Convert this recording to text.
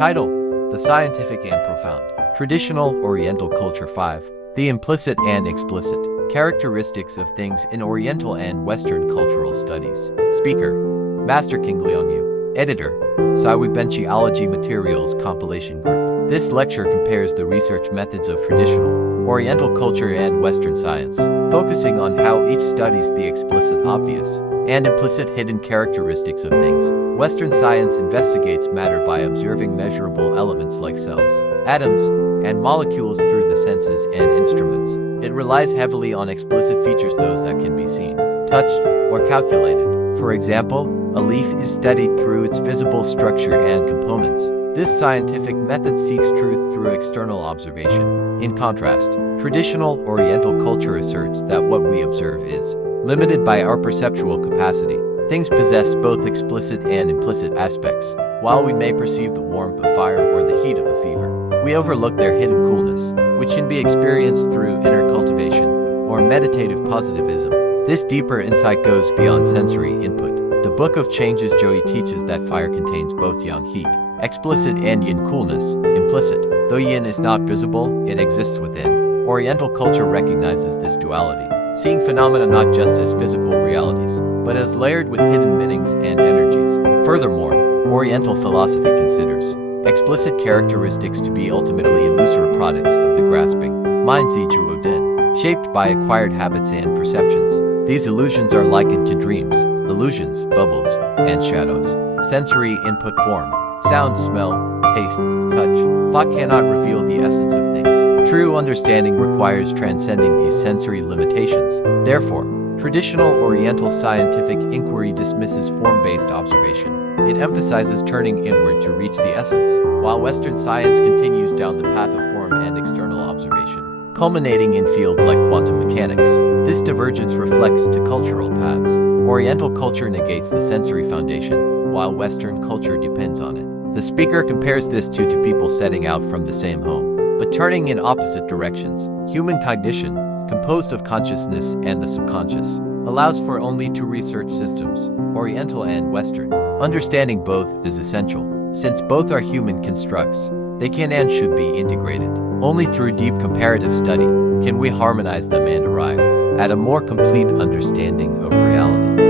Title: The Scientific and Profound. Traditional Oriental Culture 5. The Implicit and Explicit. Characteristics of Things in Oriental and Western Cultural Studies. Speaker: Master King Liangyu. Editor: Saiwibenchiology Materials Compilation Group. This lecture compares the research methods of traditional Oriental culture and Western science, focusing on how each studies the explicit, obvious, and implicit hidden characteristics of things. Western science investigates matter by observing measurable elements like cells, atoms, and molecules through the senses and instruments. It relies heavily on explicit features, those that can be seen, touched, or calculated. For example, a leaf is studied through its visible structure and components. This scientific method seeks truth through external observation. In contrast, traditional Oriental culture asserts that what we observe is limited by our perceptual capacity. Things possess both explicit and implicit aspects. While we may perceive the warmth of fire or the heat of a fever, we overlook their hidden coolness, which can be experienced through inner cultivation or meditative positivism. This deeper insight goes beyond sensory input. The Book of Changes Joyi teaches that fire contains both yang heat, explicit, and yin coolness, implicit. Though yin is not visible, it exists within. Oriental culture recognizes this duality, seeing phenomena not just as physical realities, but as layered with hidden meanings and energies. Furthermore, Oriental philosophy considers explicit characteristics to be ultimately illusory products of the grasping mind Zijuo Den, shaped by acquired habits and perceptions. These illusions are likened to dreams, illusions, bubbles, and shadows. Sensory input form, sound, smell, taste, touch, thought cannot reveal the essence of things. True understanding requires transcending these sensory limitations. Therefore, traditional Oriental scientific inquiry dismisses form-based observation. It emphasizes turning inward to reach the essence, while Western science continues down the path of form and external observation, culminating in fields like quantum mechanics. This divergence reflects two cultural paths. Oriental culture negates the sensory foundation, while Western culture depends on it. The speaker compares this to two people setting out from the same home, but turning in opposite directions. Human cognition, composed of consciousness and the subconscious, allows for only two research systems, Oriental and Western. Understanding both is essential. Since both are human constructs, they can and should be integrated. Only through deep comparative study can we harmonize them and arrive at a more complete understanding of reality.